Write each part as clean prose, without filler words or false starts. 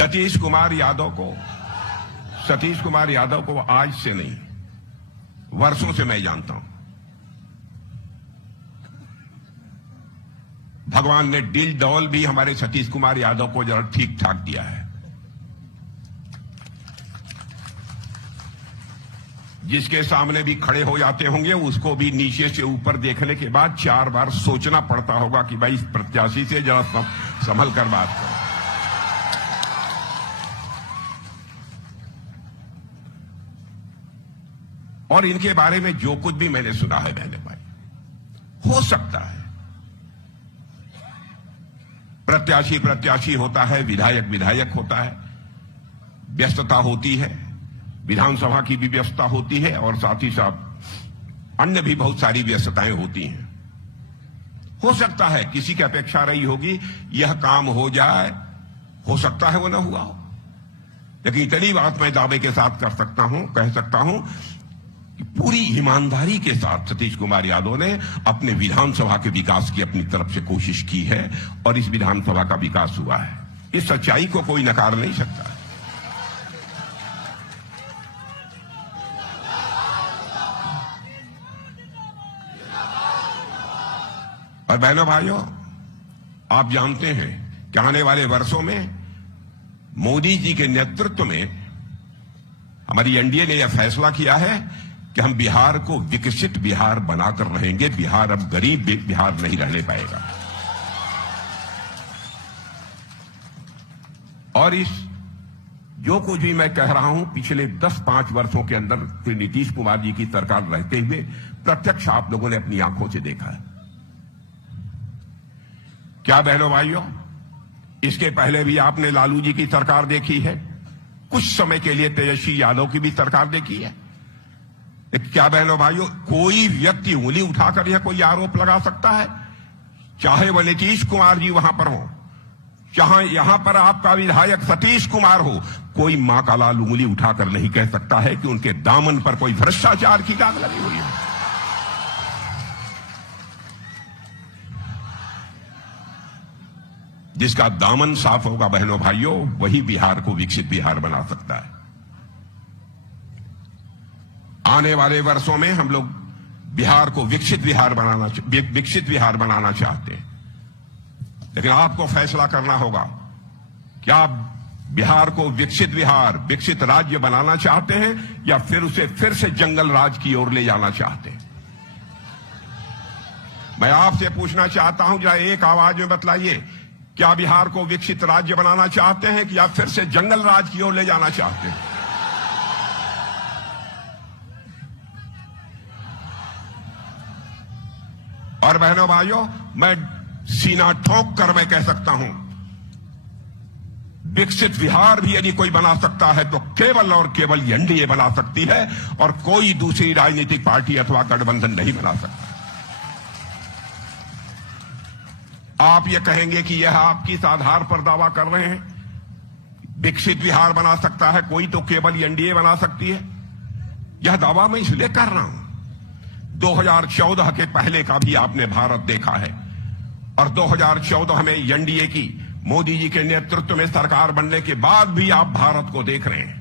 सतीश कुमार यादव को आज से नहीं, वर्षों से मैं जानता हूं। भगवान ने दिल डौल भी हमारे सतीश कुमार यादव को जरा ठीक ठाक दिया है। जिसके सामने भी खड़े हो जाते होंगे उसको भी नीचे से ऊपर देखने के बाद 4 बार सोचना पड़ता होगा कि भाई इस प्रत्याशी से जरा संभल कर बात करो। और इनके बारे में जो कुछ भी मैंने सुना है बहने भाई, हो सकता है प्रत्याशी होता है, विधायक होता है, व्यस्तता होती है, विधानसभा की भी व्यस्तता होती है और साथ ही साथ अन्य भी बहुत सारी व्यस्तताएं होती हैं। हो सकता है किसी की अपेक्षा रही होगी यह काम हो जाए, हो सकता है वो न हुआ हो, लेकिन इतनी बात मैं दावे के साथ कह सकता हूं कि पूरी ईमानदारी के साथ सतीश कुमार यादव ने अपने विधानसभा के विकास की अपनी तरफ से कोशिश की है और इस विधानसभा का विकास हुआ है। इस सच्चाई को कोई नकार नहीं सकता। और बहनों भाइयों, आप जानते हैं कि आने वाले वर्षों में मोदी जी के नेतृत्व में हमारी एनडीए ने यह फैसला किया है कि हम बिहार को विकसित बिहार बनाकर रहेंगे। बिहार अब गरीब बिहार नहीं रहने पाएगा। और इस जो कुछ भी मैं कह रहा हूं पिछले 10-5 वर्षों के अंदर श्री नीतीश कुमार जी की सरकार रहते हुए प्रत्यक्ष आप लोगों ने अपनी आंखों से देखा है। क्या बहनों भाइयों, इसके पहले भी आपने लालू जी की सरकार देखी है, कुछ समय के लिए तेजस्वी यादव की भी सरकार देखी है। क्या बहनों भाइयों, कोई व्यक्ति उंगली उठाकर यह कोई आरोप लगा सकता है, चाहे वह नीतीश कुमार जी वहां पर हो, चाहे यहां पर आपका विधायक सतीश कुमार हो, कोई मां का लाल उंगली उठाकर नहीं कह सकता है कि उनके दामन पर कोई भ्रष्टाचार की दाग लगी हुई है। जिसका दामन साफ होगा बहनों भाइयों, वही बिहार को विकसित बिहार बना सकता है। आने वाले वर्षों में हम लोग बिहार को विकसित बिहार बनाना चाहते हैं, लेकिन आपको फैसला करना होगा कि आप बिहार को विकसित बिहार, विकसित राज्य बनाना चाहते हैं या फिर उसे फिर से जंगल राज की ओर ले जाना चाहते हैं। मैं आपसे पूछना चाहता हूं, जरा एक आवाज में बतलाइए, क्या बिहार को विकसित राज्य बनाना चाहते हैं कि या फिर से जंगल राज की ओर ले जाना चाहते हैं? और बहनों भाइयों, मैं सीना ठोक कर मैं कह सकता हूं, विकसित बिहार भी यदि कोई बना सकता है तो केवल और केवल एनडीए बना सकती है और कोई दूसरी राजनीतिक पार्टी अथवा गठबंधन नहीं बना सकता। आप ये कहेंगे कि यह आप किस आधार पर दावा कर रहे हैं, विकसित बिहार बना सकता है कोई तो केवल एनडीए बना सकती है। यह दावा मैं इसलिए कर रहा हूं, 2014 के पहले का भी आपने भारत देखा है और 2014 में एनडीए की मोदी जी के नेतृत्व में सरकार बनने के बाद भी आप भारत को देख रहे हैं।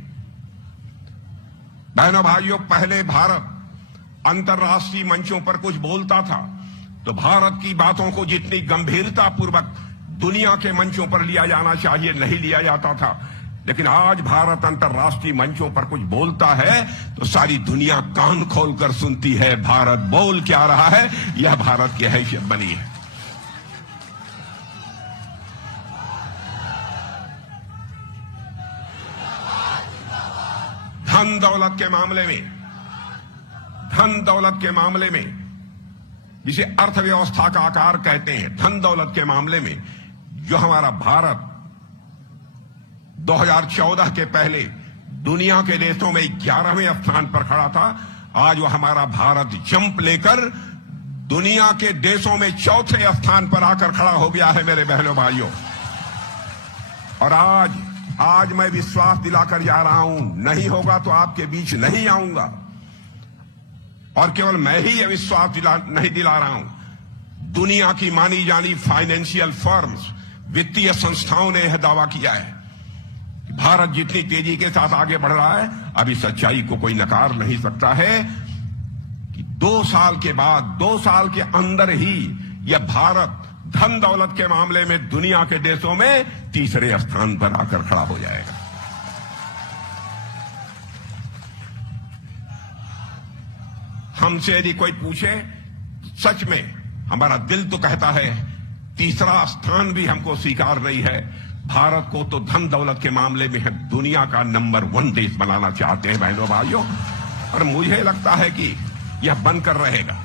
बहनों भाइयों, पहले भारत अंतर्राष्ट्रीय मंचों पर कुछ बोलता था तो भारत की बातों को जितनी गंभीरता पूर्वक दुनिया के मंचों पर लिया जाना चाहिए नहीं लिया जाता था, लेकिन आज भारत अंतर्राष्ट्रीय मंचों पर कुछ बोलता है तो सारी दुनिया कान खोलकर सुनती है भारत बोल क्या रहा है। यह भारत की हैसियत बनी है। धन दौलत के मामले में जिसे अर्थव्यवस्था का आकार कहते हैं, धन दौलत के मामले में जो हमारा भारत 2014 के पहले दुनिया के देशों में 11वें स्थान पर खड़ा था, आज वो हमारा भारत जंप लेकर दुनिया के देशों में 4थे स्थान पर आकर खड़ा हो गया है मेरे बहनों भाइयों। और आज मैं विश्वास दिलाकर जा रहा हूं, नहीं होगा तो आपके बीच नहीं आऊंगा और केवल मैं ही यह विश्वास नहीं दिला रहा हूं, दुनिया की मानी जानी फाइनेंशियल फर्म्स, वित्तीय संस्थाओं ने यह दावा किया है भारत जितनी तेजी के साथ आगे बढ़ रहा है, अभी सच्चाई को कोई नकार नहीं सकता है कि 2 साल के बाद, 2 साल के अंदर ही यह भारत धन दौलत के मामले में दुनिया के देशों में तीसरे स्थान पर आकर खड़ा हो जाएगा। हमसे यदि कोई पूछे, सच में हमारा दिल तो कहता है तीसरा स्थान भी हमको स्वीकार नहीं है। भारत को तो धन दौलत के मामले में हम दुनिया का नंबर 1 देश बनाना चाहते हैं बहनों भाइयों, और मुझे लगता है कि यह बनकर रहेगा।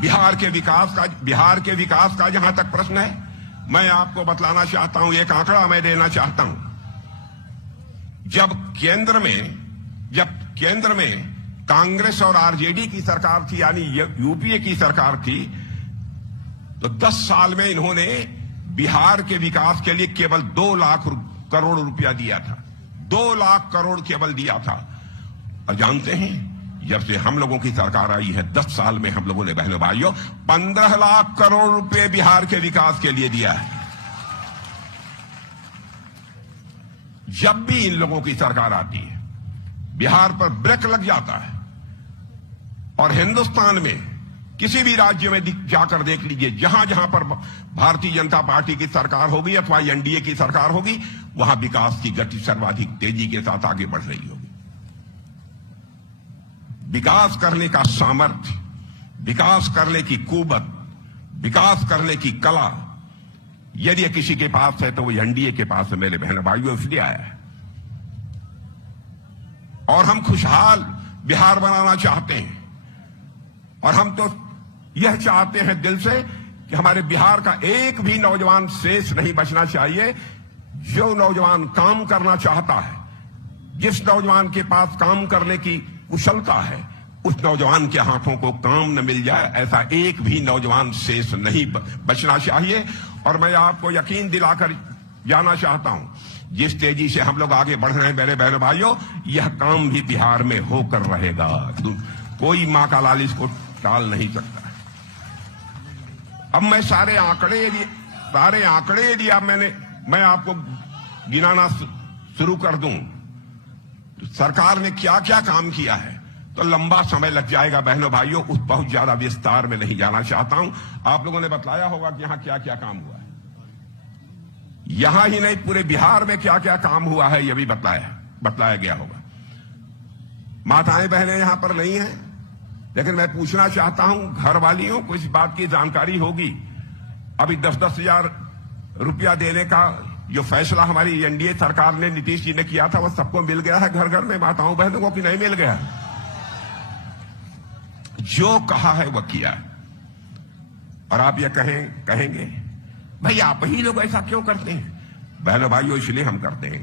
बिहार के विकास का जहां तक प्रश्न है, मैं आपको बतलाना चाहता हूं, एक आंकड़ा मैं देना चाहता हूं। जब केंद्र में कांग्रेस और आरजेडी की सरकार थी, यानी यूपीए की सरकार थी, तो 10 साल में इन्होंने बिहार के विकास के लिए केवल 2 लाख करोड़ रुपया दिया था। 2 लाख करोड़ केवल दिया था। और जानते हैं, जब से हम लोगों की सरकार आई है, 10 साल में हम लोगों ने बहनों भाइयों 15 लाख करोड़ रुपए बिहार के विकास के लिए दिया है। जब भी इन लोगों की सरकार आती है, बिहार पर ब्रेक लग जाता है। और हिंदुस्तान में किसी भी राज्य में जाकर देख लीजिए, जहां जहां पर भारतीय जनता पार्टी की सरकार होगी अथवा एनडीए की सरकार होगी, वहां विकास की गति सर्वाधिक तेजी के साथ आगे बढ़ रही होगी। विकास करने का सामर्थ्य, विकास करने की कुवत, विकास करने की कला यदि किसी के पास है तो वो एनडीए के पास है मेरे बहन भाइयों, इसलिए आया है। और हम खुशहाल बिहार बनाना चाहते हैं, और हम तो यह चाहते हैं दिल से कि हमारे बिहार का एक भी नौजवान शेष नहीं बचना चाहिए। जो नौजवान काम करना चाहता है, जिस नौजवान के पास काम करने की कुशलता है, उस नौजवान के हाथों को काम न मिल जाए, ऐसा एक भी नौजवान शेष नहीं बचना चाहिए। और मैं आपको यकीन दिलाकर जाना चाहता हूं, जिस तेजी से हम लोग आगे बढ़ रहे हैं मेरे बहनों भाइयों, यह काम भी बिहार में होकर रहेगा। कोई मां का लाल इसको टाल नहीं सकता। अब मैं सारे आंकड़े यदि अब मैं आपको गिनाना शुरू कर दूं, तो सरकार ने क्या क्या काम किया है तो लंबा समय लग जाएगा बहनों भाइयों। उस बहुत ज्यादा विस्तार में नहीं जाना चाहता हूं। आप लोगों ने बताया होगा कि यहां क्या क्या काम हुआ है। यहां ही नहीं, पूरे बिहार में क्या क्या काम हुआ है यह भी बतलाया गया होगा। माताएं बहनें यहां पर नहीं हैं, लेकिन मैं पूछना चाहता हूं, घर वालियों को इस बात की जानकारी होगी। अभी 10-10 हजार रुपया देने का जो फैसला हमारी एनडीए सरकार ने, नीतीश जी ने किया था, वह सबको मिल गया है घर घर में माताओं बहनों को, कि नहीं मिल गया? जो कहा है वह किया है। और आप यह कहेंगे भाई आप ही लोग ऐसा क्यों करते हैं? बहनों भाइयों, इसलिए हम करते हैं।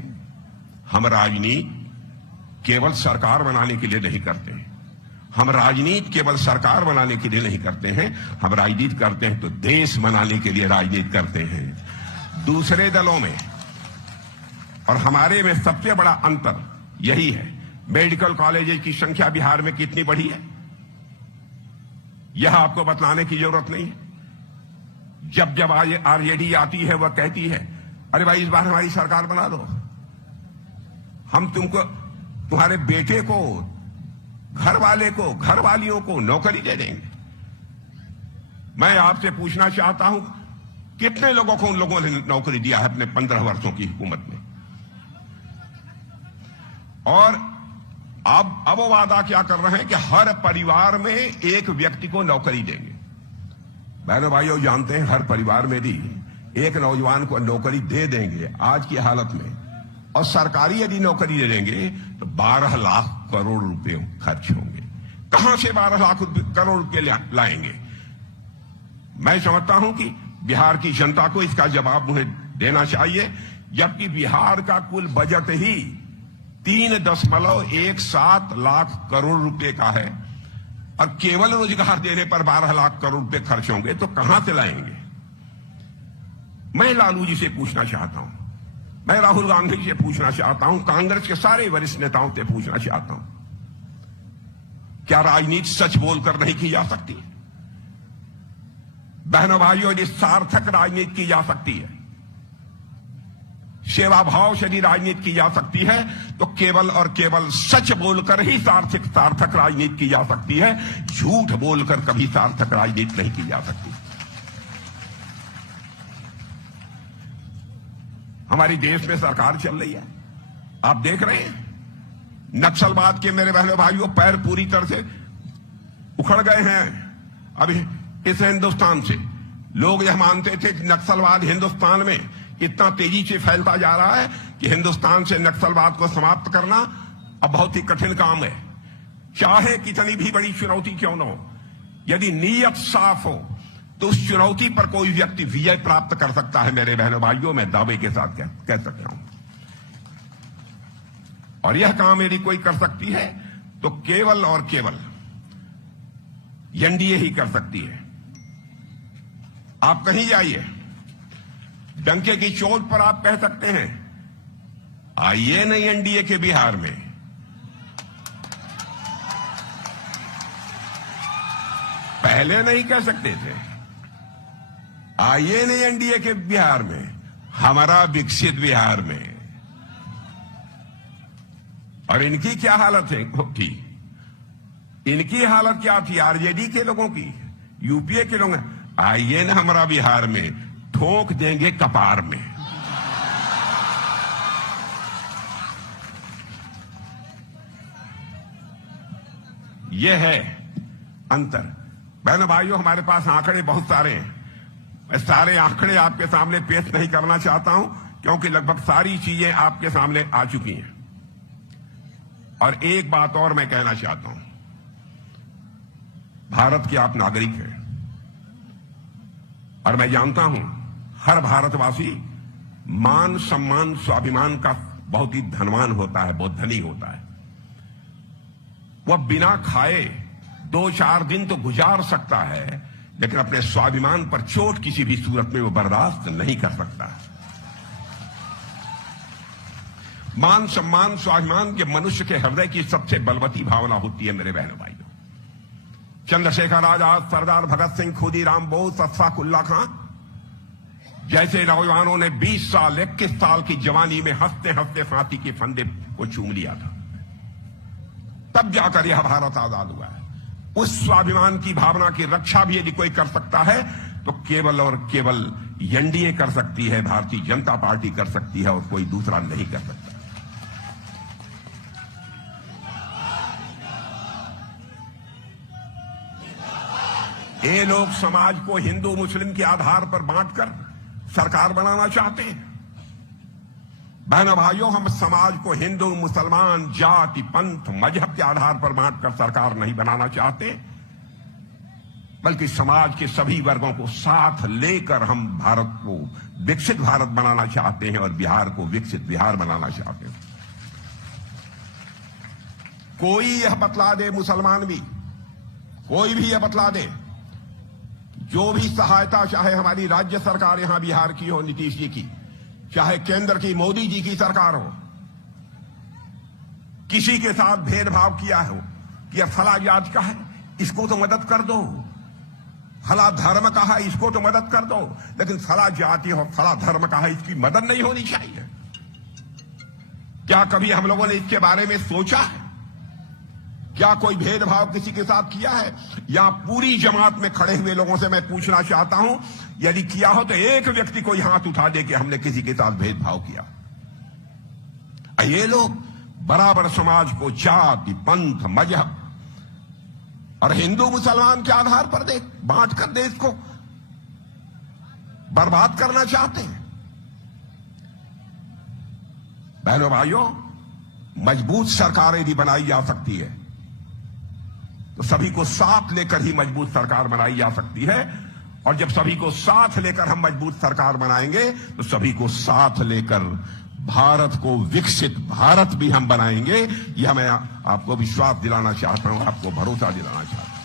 हम राजनीति केवल सरकार बनाने के लिए नहीं करते हैं। हम राजनीति केवल सरकार बनाने के लिए नहीं करते हैं। हम राजनीति करते हैं तो देश बनाने के लिए राजनीति करते हैं। दूसरे दलों में और हमारे में सबसे बड़ा अंतर यही है। मेडिकल कॉलेज की संख्या बिहार में कितनी बढ़ी है, यह आपको बतलाने की जरूरत नहीं है। जब आरजेडी आती है, वह कहती है, अरे भाई इस बार हमारी सरकार बना दो, हम तुमको, तुम्हारे बेटे को, घर वाले को, घर वालियों को नौकरी दे देंगे। मैं आपसे पूछना चाहता हूं, कितने लोगों को उन लोगों ने नौकरी दिया है अपने 15 वर्षों की हुकूमत में? और अब वो वादा क्या कर रहे हैं कि हर परिवार में एक व्यक्ति को नौकरी देंगे। बहनों भाइयों, जानते हैं हर परिवार में भी एक नौजवान को नौकरी दे देंगे आज की हालत में, और सरकारी यदि नौकरी दे देंगे तो 12 लाख करोड़ रुपए खर्च होंगे। कहां से 12 लाख करोड़ रुपए लाएंगे? मैं समझता हूं कि बिहार की जनता को इसका जवाब उन्हें देना चाहिए, जबकि बिहार का कुल बजट ही 3.17 लाख करोड़ रुपए का है, और केवल रोजगार देने पर 12 लाख करोड़ रुपए खर्च होंगे, तो कहां से लाएंगे? मैं लालू जी से पूछना चाहता हूं, मैं राहुल गांधी से पूछना चाहता हूं, कांग्रेस के सारे वरिष्ठ नेताओं से पूछना चाहता हूं, क्या राजनीति सच बोलकर नहीं की जा सकती? बहनों भाइयों, यदि सार्थक राजनीति की जा सकती है, सेवा भाव से यदि राजनीति की जा सकती है, तो केवल और केवल सच बोलकर ही सार्थक राजनीति की जा सकती है। झूठ बोलकर कभी सार्थक राजनीति नहीं की जा सकती। हमारी देश में सरकार चल रही है, आप देख रहे हैं। नक्सलवाद के मेरे बहनों भाइयों पैर पूरी तरह से उखड़ गए हैं। अभी इस हिंदुस्तान से लोग यह मानते थे कि नक्सलवाद हिंदुस्तान में इतना तेजी से फैलता जा रहा है कि हिंदुस्तान से नक्सलवाद को समाप्त करना अब बहुत ही कठिन काम है। चाहे कितनी भी बड़ी चुनौती क्यों न हो, यदि नीयत साफ हो तो उस चुनौती पर कोई व्यक्ति विजय प्राप्त कर सकता है। मेरे बहनों भाइयों, मैं दावे के साथ कह सकता हूं। और यह काम यदि कोई कर सकती है तो केवल और केवल एनडीए ही कर सकती है। आप कहीं जाइए, डंके की चोट पर आप कह सकते हैं आइए नहीं एनडीए के बिहार में। पहले नहीं कह सकते थे आइए नहीं एनडीए के बिहार में, हमारा विकसित बिहार में। और इनकी क्या हालत है थी? इनकी हालत क्या थी? आरजेडी के लोगों की, यूपीए के लोग, आइए ना हमारा बिहार में, ठोक देंगे कपार में। यह है अंतर। बहनों भाइयों, हमारे पास आंकड़े बहुत सारे हैं। मैं सारे आंकड़े आपके सामने पेश नहीं करना चाहता हूं, क्योंकि लगभग सारी चीजें आपके सामने आ चुकी हैं। और एक बात और मैं कहना चाहता हूं, भारत के आप नागरिक हैं और मैं जानता हूं हर भारतवासी मान, सम्मान, स्वाभिमान का बहुत ही धनवान होता है, बहुत धनी होता है। वह बिना खाए 2-4 दिन तो गुजार सकता है, लेकिन अपने स्वाभिमान पर चोट किसी भी सूरत में वो बर्दाश्त नहीं कर सकता। मान, सम्मान, स्वाभिमान ये मनुष्य के हृदय की सबसे बलवती भावना होती है। मेरे बहनों भाइयों, चंद्रशेखर आजाद, सरदार भगत सिंह, खुदीराम बोस, अशफाक उल्लाह खां जैसे नौजवानों ने 20 साल 21 साल की जवानी में हंसते हंसते फांसी के फंदे को चूम लिया था। तब जाकर यह भारत आजाद हुआ है। उस स्वाभिमान की भावना की रक्षा भी यदि कोई कर सकता है तो केवल और केवल एनडीए कर सकती है, भारतीय जनता पार्टी कर सकती है, और कोई दूसरा नहीं कर सकता। ये लोग समाज को हिंदू मुस्लिम के आधार पर बांटकर सरकार बनाना चाहते हैं। बहनों भाइयों, हम समाज को हिंदू मुसलमान, जाति, पंथ, मजहब के आधार पर बांटकर सरकार नहीं बनाना चाहते, बल्कि समाज के सभी वर्गों को साथ लेकर हम भारत को विकसित भारत बनाना चाहते हैं और बिहार को विकसित बिहार बनाना चाहते हैं। कोई यह बतला दे, मुसलमान भी, कोई भी यह बतला दे, जो भी सहायता चाहे हमारी राज्य सरकार यहां बिहार की हो, नीतीश जी की, चाहे केंद्र की मोदी जी की सरकार हो, किसी के साथ भेदभाव किया हो कि यह फला जात का है इसको तो मदद कर दो, फला धर्म का है इसको तो मदद कर दो, लेकिन फला जाति हो, फला धर्म का है इसकी मदद नहीं होनी चाहिए। क्या कभी हम लोगों ने इसके बारे में सोचा है? क्या कोई भेदभाव किसी के साथ किया है? या पूरी जमात में खड़े हुए लोगों से मैं पूछना चाहता हूं, यदि किया हो तो एक व्यक्ति कोई हाथ उठा दे कि हमने किसी के साथ भेदभाव किया। ये लोग बराबर समाज को जाति, पंथ, मजहब और हिंदू मुसलमान के आधार पर बांट कर देश को बर्बाद करना चाहते हैं। बहनों भाइयों, मजबूत सरकार यदि बनाई जा सकती है तो सभी को साथ लेकर ही मजबूत सरकार बनाई जा सकती है, और जब सभी को साथ लेकर हम मजबूत सरकार बनाएंगे तो सभी को साथ लेकर भारत को विकसित भारत भी हम बनाएंगे। यह मैं आपको विश्वास दिलाना चाहता हूं, आपको भरोसा दिलाना चाहता हूं।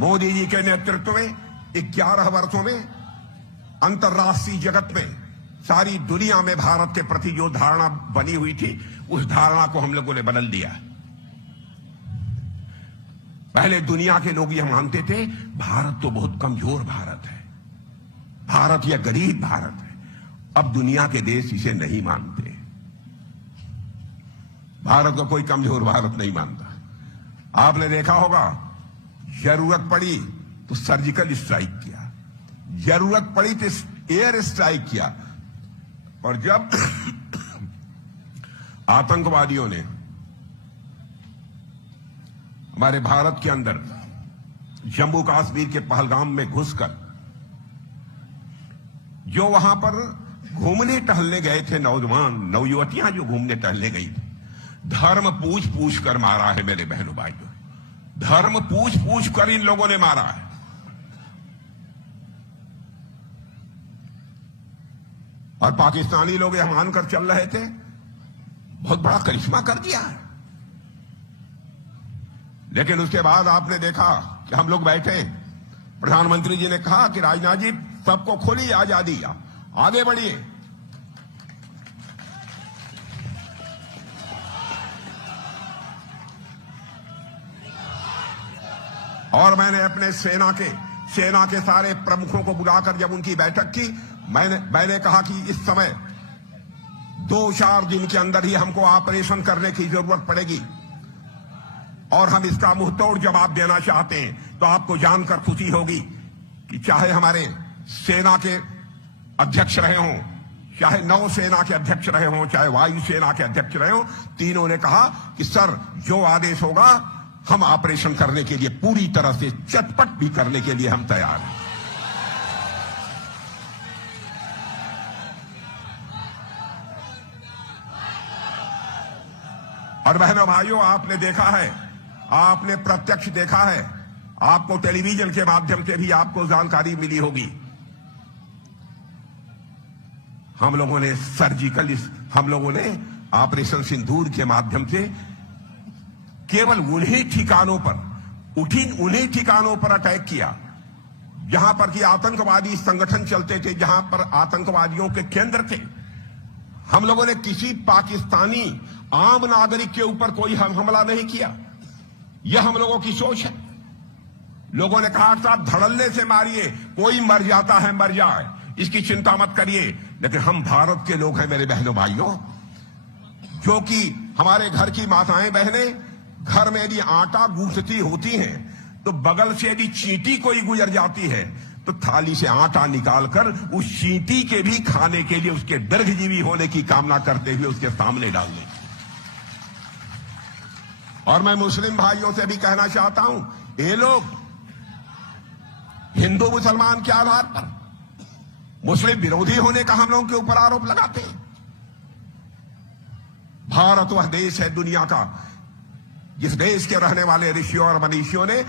मोदी जी के नेतृत्व में 11 वर्षों में अंतर्राष्ट्रीय जगत में, सारी दुनिया में भारत के प्रति जो धारणा बनी हुई थी, उस धारणा को हम लोगों ने बदल दिया। पहले दुनिया के लोग यह मानते थे भारत तो बहुत कमजोर भारत है, भारत यह गरीब भारत है। अब दुनिया के देश इसे नहीं मानते, भारत को कोई कमजोर भारत नहीं मानता। आपने देखा होगा, जरूरत पड़ी तो सर्जिकल स्ट्राइक किया, जरूरत पड़ी तो एयर स्ट्राइक किया, और जब आतंकवादियों ने हमारे भारत के अंदर जम्मू कश्मीर के पहलगाम में घुसकर जो वहां पर घूमने टहलने गए थे नौजवान नवयुवतियां जो घूमने टहलने गई थी, धर्म पूछ पूछ कर मारा है मेरे बहनों भाइयों, धर्म पूछ पूछ कर इन लोगों ने मारा है। और पाकिस्तानी लोग यह मानकर चल रहे थे बहुत बड़ा करिश्मा कर दिया है, लेकिन उसके बाद आपने देखा कि हम लोग बैठे, प्रधानमंत्री जी ने कहा कि राजनाथ जी सबको खुली आजादी, आगे बढ़िए। और मैंने अपने सेना के सारे प्रमुखों को बुलाकर जब उनकी बैठक की, मैंने कहा कि इस समय 2-4 दिन के अंदर ही हमको ऑपरेशन करने की जरूरत पड़ेगी और हम इसका मुंहतोड़ जवाब देना चाहते हैं। तो आपको जानकर खुशी होगी कि चाहे हमारे सेना के अध्यक्ष रहे हों, चाहे नौसेना के अध्यक्ष रहे हों, चाहे वायुसेना के अध्यक्ष रहे हों, तीनों ने कहा कि सर जो आदेश होगा हम ऑपरेशन करने के लिए पूरी तरह से चटपट भी करने के लिए हम तैयार हैं। और बहनों भाइयों, आपने देखा है, आपने प्रत्यक्ष देखा है, आपको टेलीविजन के माध्यम से भी आपको जानकारी मिली होगी, हम लोगों ने ऑपरेशन सिंदूर के माध्यम से केवल उन्हीं ठिकानों पर अटैक किया जहां पर कि आतंकवादी संगठन चलते थे, जहां पर आतंकवादियों के केंद्र थे। हम लोगों ने किसी पाकिस्तानी आम नागरिक के ऊपर कोई हमला नहीं किया, यह हम लोगों की सोच है। लोगों ने कहा साहब धड़ल्ले से मारिए, कोई मर जाता है मर जाए, इसकी चिंता मत करिए। लेकिन हम भारत के लोग हैं मेरे बहनों भाइयों, जो कि हमारे घर की माताएं बहनें घर में यदि आटा गूंथती होती हैं तो बगल से यदि चींटी कोई गुजर जाती है तो थाली से आटा निकालकर उस चींटी के भी खाने के लिए उसके दीर्घजीवी होने की कामना करते हुए उसके सामने डाल दें। और मैं मुस्लिम भाइयों से भी कहना चाहता हूं, ये लोग हिंदू मुसलमान के आधार पर मुस्लिम विरोधी होने का हम लोगों के ऊपर आरोप लगाते हैं। भारत वह देश है दुनिया का जिस देश के रहने वाले ऋषियों और मनीषियों ने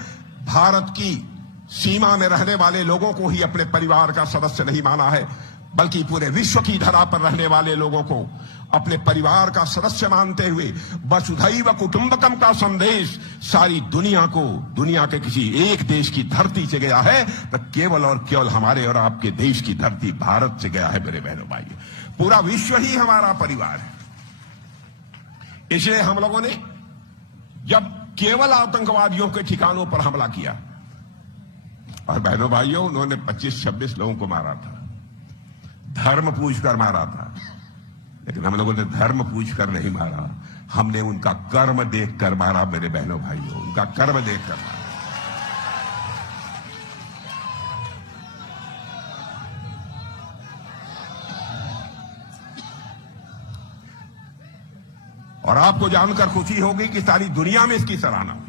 भारत की सीमा में रहने वाले लोगों को ही अपने परिवार का सदस्य नहीं माना है, बल्कि पूरे विश्व की धरा पर रहने वाले लोगों को अपने परिवार का सदस्य मानते हुए वसुधैव कुटुंबकम का संदेश सारी दुनिया को, दुनिया के किसी एक देश की धरती से गया है तो केवल और केवल हमारे और आपके देश की धरती भारत से गया है मेरे बहनों भाई। पूरा विश्व ही हमारा परिवार है। इसलिए हम लोगों ने जब केवल आतंकवादियों के ठिकानों पर हमला किया, और बहनों भाइयों उन्होंने 25-26 लोगों को मारा था, धर्म पूछकर मारा था, लेकिन हम लोगों ने धर्म पूछकर नहीं मारा, हमने उनका कर्म देखकर मारा मेरे बहनों भाइयों, उनका कर्म देखकर मारा। और आपको जानकर खुशी होगी कि सारी दुनिया में इसकी सराहना हुई।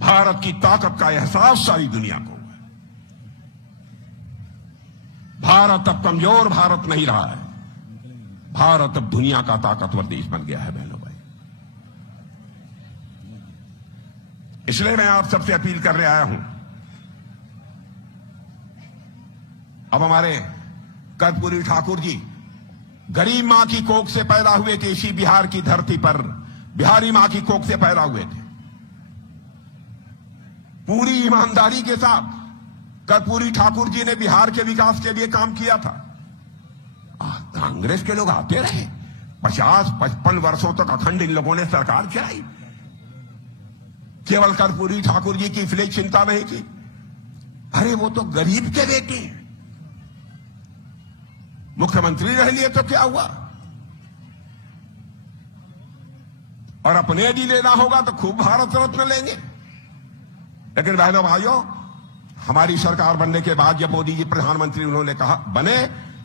भारत की ताकत का एहसास सारी दुनिया को हुआ। भारत अब कमजोर भारत नहीं रहा है, भारत अब दुनिया का ताकतवर देश बन गया है बहनों भाई। इसलिए मैं आप सबसे अपील करने आया हूं, अब हमारे कर्पूरी ठाकुर जी गरीब मां की कोख से पैदा हुए थे, इसी बिहार की धरती पर बिहारी मां की कोख से पैदा हुए थे। पूरी ईमानदारी के साथ कर्पूरी ठाकुर जी ने बिहार के विकास के लिए काम किया था। कांग्रेस के लोग आते रहे, 50-55 वर्षों तक अखंड इन लोगों ने सरकार चलाई, केवल कर्पूरी ठाकुर जी की फ्लैग चिंता नहीं की। अरे वो तो गरीब के बेटे हैं, मुख्यमंत्री रह लिए तो क्या हुआ, और अपने यदि लेना होगा तो खूब भारत रत्न लेंगे। लेकिन बहनों भाइयों, हमारी सरकार बनने के बाद जब मोदी जी प्रधानमंत्री उन्होंने कहा बने,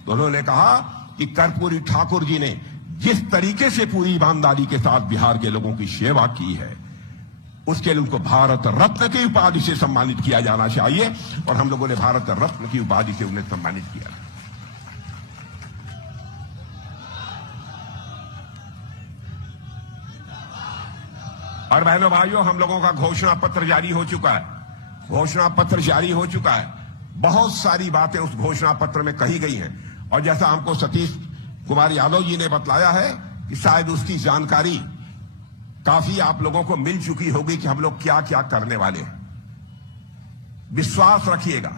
तो उन्होंने कहा कि कर्पूरी ठाकुर जी ने जिस तरीके से पूरी ईमानदारी के साथ बिहार के लोगों की सेवा की है, उसके लिए उनको भारत रत्न की उपाधि से सम्मानित किया जाना चाहिए, और हम लोगों ने भारत रत्न की उपाधि से उन्हें सम्मानित किया। और बहनों भाइयों, हम लोगों का घोषणा पत्र जारी हो चुका है, घोषणा पत्र जारी हो चुका है। बहुत सारी बातें उस घोषणा पत्र में कही गई हैं, और जैसा हमको सतीश कुमार यादव जी ने बतलाया है कि शायद उसकी जानकारी काफी आप लोगों को मिल चुकी होगी कि हम लोग क्या क्या करने वाले हैं। विश्वास रखिएगा,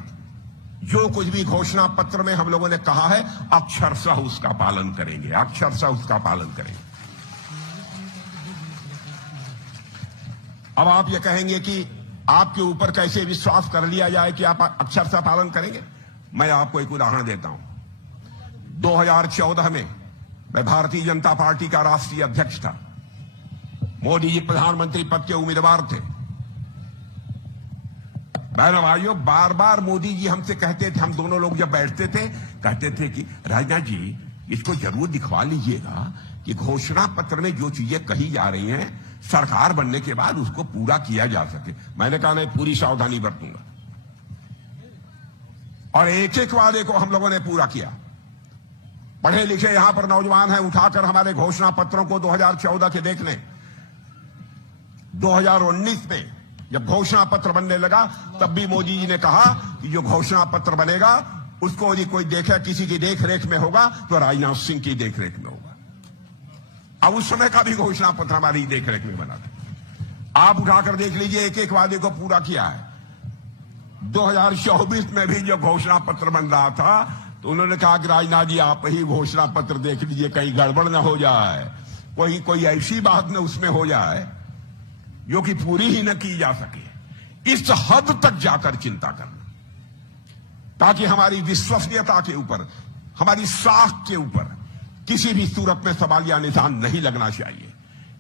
जो कुछ भी घोषणा पत्र में हम लोगों ने कहा है अक्षरशः उसका पालन करेंगे, अक्षरशः उसका पालन करेंगे। अब आप ये कहेंगे कि आपके ऊपर कैसे विश्वास कर लिया जाए कि आप अक्षरशः पालन करेंगे। मैं आपको एक उदाहरण देता हूं। 2014 में मैं भारतीय जनता पार्टी का राष्ट्रीय अध्यक्ष था, मोदी जी प्रधानमंत्री पद के उम्मीदवार थे। बहनों भाइयों, बार बार मोदी जी हमसे कहते थे, हम दोनों लोग जब बैठते थे कहते थे कि राजनाथ जी इसको जरूर दिखवा लीजिएगा कि घोषणा पत्र में जो चीजें कही जा रही हैं सरकार बनने के बाद उसको पूरा किया जा सके। मैंने कहा नहीं, पूरी सावधानी बरतूंगा, और एक एक वादे को हम लोगों ने पूरा किया। पढ़े लिखे यहां पर नौजवान हैं, उठाकर हमारे घोषणा पत्रों को 2014 के देख लें। 2019 में जब घोषणा पत्र बनने लगा तब भी मोदी जी ने कहा कि जो घोषणा पत्र बनेगा उसको यदि कोई देखे किसी की देखरेख में होगा तो राजनाथ सिंह की देखरेख में होगा। अब उस समय का भी घोषणा पत्र हमारी देखरेख में बना था। आप उठाकर देख लीजिए, एक एक वादे को पूरा किया है। 2024 में भी जो घोषणा पत्र बन रहा था तो उन्होंने कहा कि राजनाथ जी आप ही घोषणा पत्र देख लीजिए, कहीं गड़बड़ न हो जाए, कोई ऐसी बात न उसमें हो जाए जो कि पूरी ही न की जा सके। इस हद तक जाकर चिंता करना, ताकि हमारी विश्वसनीयता के ऊपर, हमारी साख के ऊपर किसी भी सूरत में सवालिया निशान नहीं लगना चाहिए।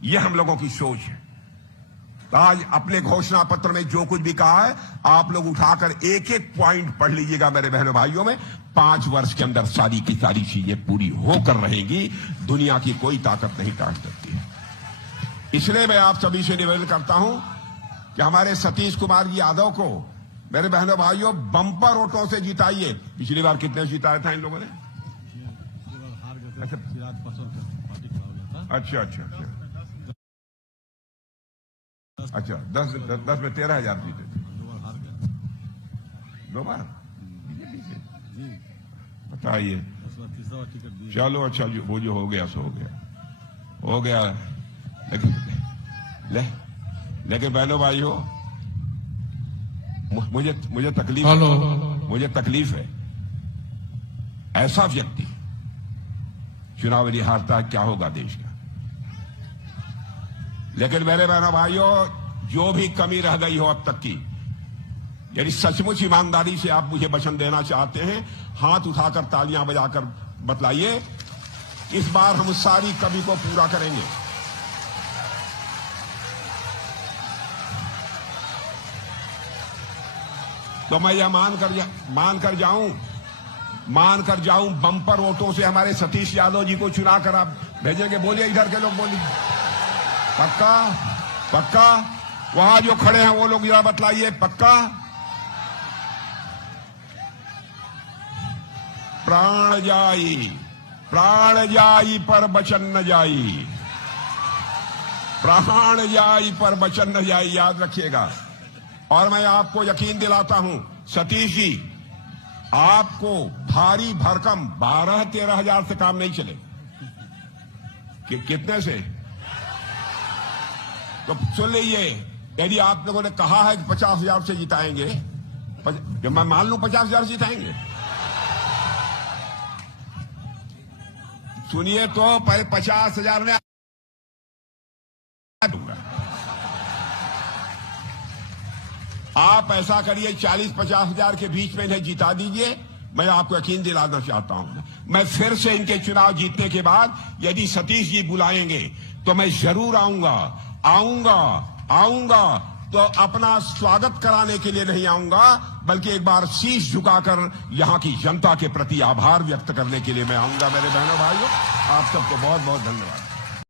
यह हम लोगों की सोच है। आज अपने घोषणा पत्र में जो कुछ भी कहा है आप लोग उठाकर एक एक पॉइंट पढ़ लीजिएगा मेरे बहनों भाइयों। में 5 वर्ष के अंदर सारी की सारी चीजें पूरी होकर रहेंगी, दुनिया की कोई ताकत नहीं काट सकती है। इसलिए मैं आप सभी से निवेदन करता हूं कि हमारे सतीश कुमार जी यादव को मेरे बहनों भाइयों बम्पर वोटों से जिताइए। पिछली बार कितने जिताया था इन लोगों ने? अच्छा अच्छा अच्छा अच्छा 10 में 13,000 जीते थे। 2 बार बताइए। चलो अच्छा, वो जो हो गया सो हो गया। लेकिन बहनों भाइयों, मुझे तकलीफ है। ऐसा व्यक्ति चुनाव यदि हारता है क्या होगा देश का। लेकिन मेरे बहनों भाइयों, जो भी कमी रह गई हो अब तक की, यदि सचमुच ईमानदारी से आप मुझे वचन देना चाहते हैं, हाथ उठाकर तालियां बजाकर बतलाइए, इस बार हम सारी कमी को पूरा करेंगे। तो मैं यह मान कर जाऊं बम्पर वोटों से हमारे सतीश यादव जी को चुना कर आप भेजेंगे। बोलिए, इधर के लोग बोलिए। पक्का? पक्का? वहां जो खड़े हैं वो लोग जरा बतलाइए, पक्का? प्राण जाई पर वचन न जाई, प्राण जाई पर वचन न जाई, याद रखिएगा। और मैं आपको यकीन दिलाता हूं सतीश जी, आपको भारी भरकम 12-13 हजार से काम नहीं चलेगा। कितने से? तो सुन लीजिए, यदि आप लोगों ने कहा है कि 50,000 से जिताएंगे, जब मैं मान लूं 50,000 जिताएंगे, सुनिए तो 50,000 में दूंगा। आप ऐसा करिए 40-50 हजार के बीच में इन्हें जिता दीजिए। मैं आपको यकीन दिलाना चाहता हूं, मैं फिर से इनके चुनाव जीतने के बाद यदि सतीश जी बुलाएंगे तो मैं जरूर आऊंगा तो अपना स्वागत कराने के लिए नहीं आऊंगा, बल्कि एक बार शीश झुकाकर यहां की जनता के प्रति आभार व्यक्त करने के लिए मैं आऊंगा। मेरे बहनों भाइयों, आप सबको बहुत बहुत धन्यवाद।